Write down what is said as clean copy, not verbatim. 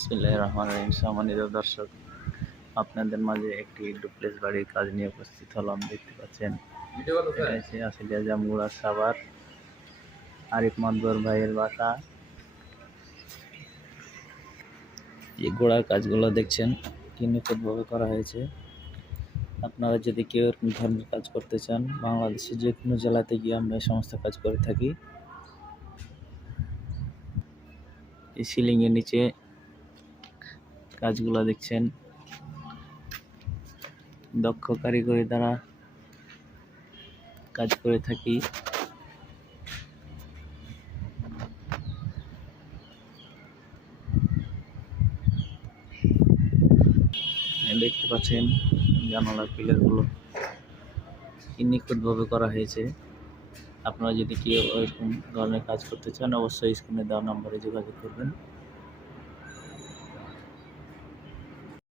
বিসমিল্লাহির রহমানির রহিম। সম্মানিত দর্শক, আপনাদের মাঝে একটি ডুপ্লেক্স বাড়ির কাজ নিয়ে উপস্থিত হলাম। দেখতে পাচ্ছেন এটা হচ্ছে আশুলিয়া জামগুড়া সাভার আরিফ মাদবর ভাইয়ের বাসা। এই গোড়ার কাজগুলো দেখছেন কি নিখুঁতভাবে করা হয়েছে। আপনারা যদি কেউ এরকম ধরনের কাজ করতে চান, বাংলাদেশের যে কোনো জেলাতে গিয়ে আমরা এই সমস্ত কাজ করে থাকি। এই সিলিংয়ের নিচে কাজগুলো দেখছেন দক্ষ কারিগরি দ্বারা কাজ করে থাকি। দেখতে পাচ্ছেন জানালার পিলারগুলো কি নিখুঁতভাবে করা হয়েছে। আপনারা যদি কেউ এরকম ধরনের কাজ করতে চান, অবশ্যই স্ক্রিনে দেওয়া নম্বরে যোগাযোগ করবেন।